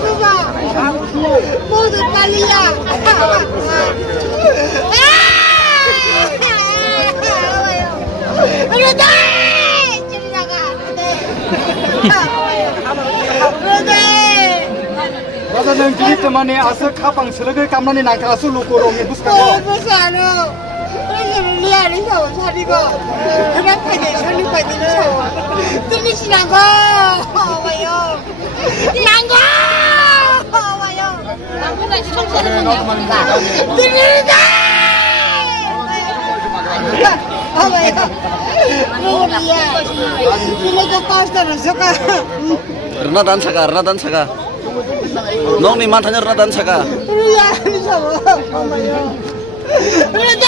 봐봐. 모두 빨리야. 그러다! 저리 나가. 그러다! Raja nang kiri temani asa kapang selagai kamnani nangka asu luko rongi buska. 무사로. 그래서 리아를 서 사리고. 그렇게 설립하기 서. 들리시나고. 와요. 난고. 와요. 나보다 청소는 못합니다. 들리다. 와요. 리아. 이거 가스터는 서가. Renadan saka. Nong ni mantannya Renadan saka. 리아를 서. 와요. 그러다.